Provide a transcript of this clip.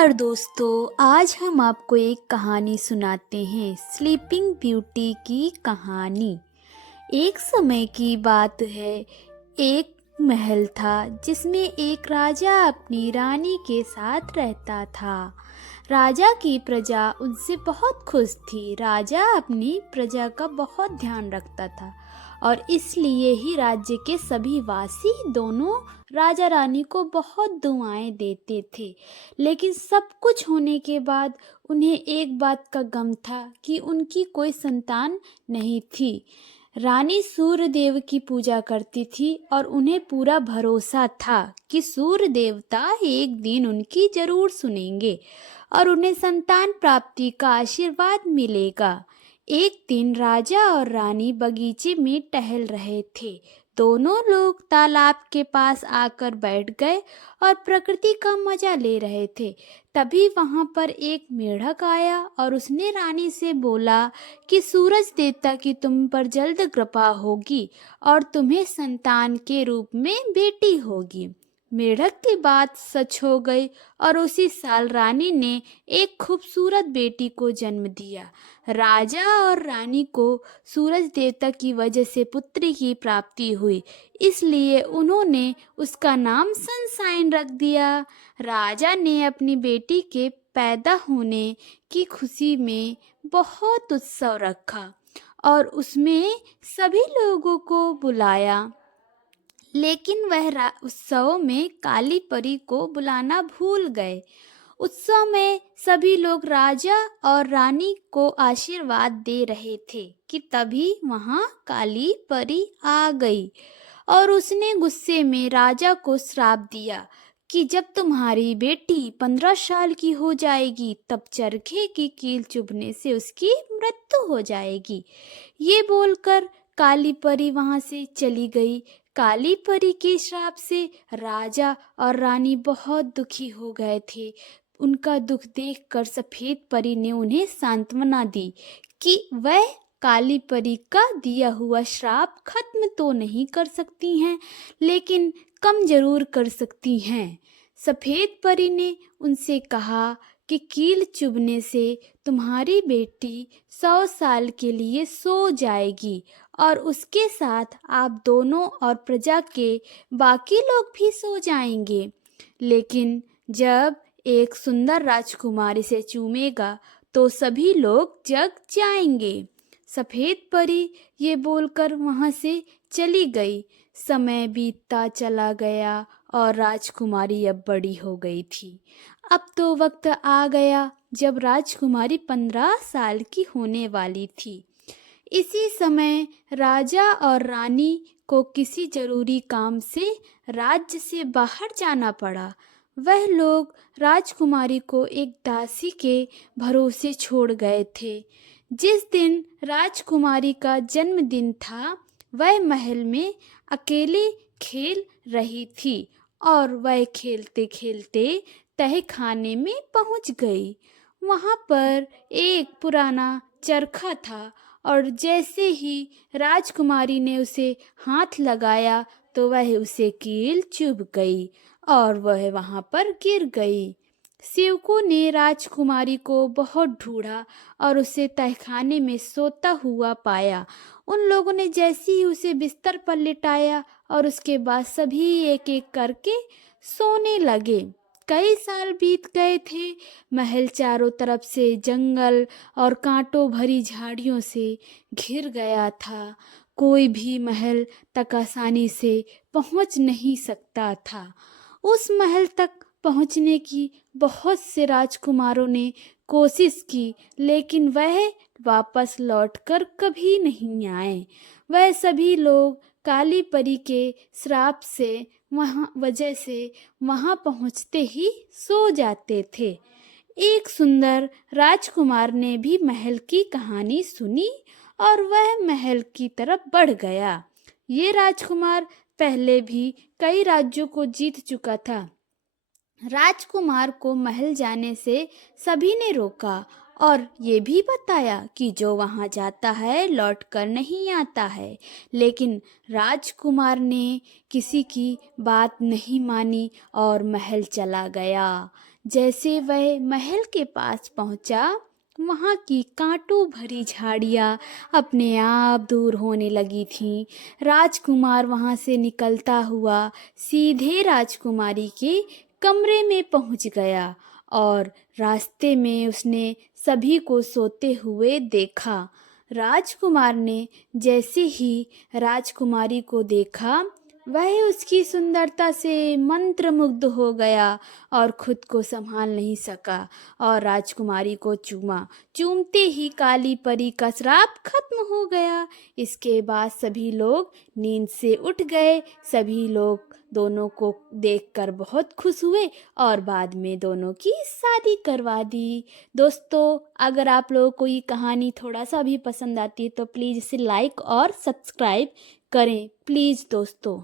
नमस्कार दोस्तों, आज हम आपको एक कहानी सुनाते हैं। स्लीपिंग ब्यूटी की कहानी। एक समय की बात है। एक महल था जिसमें एक राजा अपनी रानी के साथ रहता था। राजा की प्रजा उनसे बहुत खुश थी। राजा अपनी प्रजा का बहुत ध्यान रखता था और इसलिए ही राज्य के सभी वासी दोनों राजा रानी को बहुत दुआएं देते थे। लेकिन सब कुछ होने के बाद उन्हें एक बात का गम था कि उनकी कोई संतान नहीं थी। रानी सूर्य देव की पूजा करती थी और उन्हें पूरा भरोसा था कि सूर्य देवता एक दिन उनकी जरूर सुनेंगे और उन्हें संतान प्राप्ति का आशीर्वाद मिलेगा। एक दिन राजा और रानी बगीचे में टहल रहे थे। दोनों लोग तालाब के पास आकर बैठ गए और प्रकृति का मजा ले रहे थे। तभी वहां पर एक मेढक आया और उसने रानी से बोला कि सूरज देवता की तुम पर जल्द कृपा होगी और तुम्हें संतान के रूप में बेटी होगी। मेढक की बात सच हो गई और उसी साल रानी ने एक खूबसूरत बेटी को जन्म दिया। राजा और रानी को सूरज देवता की वजह से पुत्री की प्राप्ति हुई, इसलिए उन्होंने उसका नाम सनशाइन रख दिया। राजा ने अपनी बेटी के पैदा होने की खुशी में बहुत उत्सव रखा और उसमें सभी लोगों को बुलाया। लेकिन वह उत्सव में काली परी को बुलाना भूल गए। उत्सव में सभी लोग राजा और रानी को आशीर्वाद दे रहे थे कि तभी वहां काली परी आ गई और उसने गुस्से में राजा को श्राप दिया कि जब तुम्हारी बेटी 15 साल की हो जाएगी तब चरखे की कील चुभने से उसकी मृत्यु हो जाएगी। ये बोलकर काली परी वहां से चली गई। काली परी के श्राप से राजा और रानी बहुत दुखी हो गए थे। उनका दुख देखकर सफेद परी ने उन्हें सांत्वना दी कि वह काली परी का दिया हुआ श्राप खत्म तो नहीं कर सकती हैं, लेकिन कम जरूर कर सकती हैं। सफेद परी ने उनसे कहा कि कील चुभने से तुम्हारी बेटी 100 साल के लिए सो जाएगी और उसके साथ आप दोनों और प्रजा के बाकी लोग भी सो जाएंगे। लेकिन जब एक सुंदर राजकुमारी से चूमेगा तो सभी लोग जग जाएंगे। सफेद परी ये बोलकर वहां से चली गई। समय बीतता चला गया और राजकुमारी अब बड़ी हो गई थी। अब तो वक्त आ गया जब राजकुमारी 15 साल की होने वाली थी। इसी समय राजा और रानी को किसी जरूरी काम से राज्य से बाहर जाना पड़ा। वह लोग राजकुमारी को एक दासी के भरोसे छोड़ गए थे। जिस दिन राजकुमारी का जन्मदिन था, वह महल में अकेले खेल रही थी और वह खेलते खेलते तहखाने में पहुंच गई। वहां पर एक पुराना चरखा था और जैसे ही राजकुमारी ने उसे हाथ लगाया तो वह उसे कील चुभ गई और वह वहां पर गिर गई। सेवकों ने राजकुमारी को बहुत ढूंढा और उसे तहखाने में सोता हुआ पाया। उन लोगों ने जैसे ही उसे बिस्तर पर लिटाया और उसके बाद सभी एक एक करके सोने लगे। कई साल बीत गए थे। महल चारों तरफ से जंगल और कांटों भरी झाड़ियों से घिर गया था। कोई भी महल तक आसानी से पहुंच नहीं सकता था। उस महल तक पहुंचने की बहुत से राजकुमारों ने कोशिश की, लेकिन वह वापस लौटकर कभी नहीं आए। वह सभी लोग काली परी के श्राप से वजह से वहां पहुंचते ही सो जाते थे। एक सुंदर राजकुमार ने भी महल की कहानी सुनी और वह महल की तरफ बढ़ गया। ये राजकुमार पहले भी कई राज्यों को जीत चुका था। राजकुमार को महल जाने से सभी ने रोका और ये भी बताया कि जो वहां जाता है लौट कर नहीं आता है। लेकिन राजकुमार ने किसी की बात नहीं मानी और महल चला गया। जैसे वह महल के पास पहुंचा, वहां की कांटों भरी झाड़ियां अपने आप दूर होने लगी थीं। राजकुमार वहां से निकलता हुआ सीधे राजकुमारी के कमरे में पहुंच गया और रास्ते में उसने सभी को सोते हुए देखा। राजकुमार ने जैसे ही राजकुमारी को देखा, वह उसकी सुंदरता से मंत्रमुग्ध हो गया और खुद को संभाल नहीं सका और राजकुमारी को चूमा। चूमते ही काली परी का श्राप खत्म हो गया। इसके बाद सभी लोग नींद से उठ गए। सभी लोग दोनों को देखकर बहुत खुश हुए और बाद में दोनों की शादी करवा दी। दोस्तों, अगर आप लोगों को ये कहानी थोड़ा सा भी पसंद आती है तो प्लीज़ इसे लाइक और सब्सक्राइब करें, प्लीज़ दोस्तों।